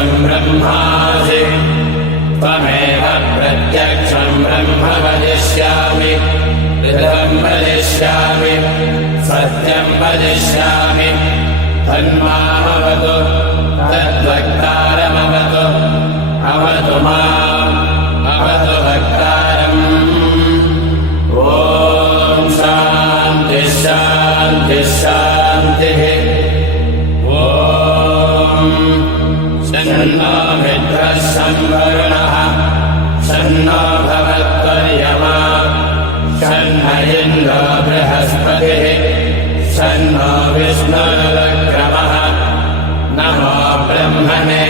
प्रत्यक्षम् ब्रह्मासि त्वमेव प्रत्यक्षम् ब्रह्म वदिष्यामि दृढम् वदिष्यामि सत्यम् वदिष्यामि तन्मामवतु तद्वक्तारमवतु अवतु माम् अवतु वक्तारम् ॐ शान्तिः शान्तिः शान्तिः ॐ शन्नो मित्रः संवरुणः शन्नो भवत्वर्यमा शन्न इन्द्रो बृहस्पतिः शन्नो विष्णुरुक्रमः नमो ब्रह्मणे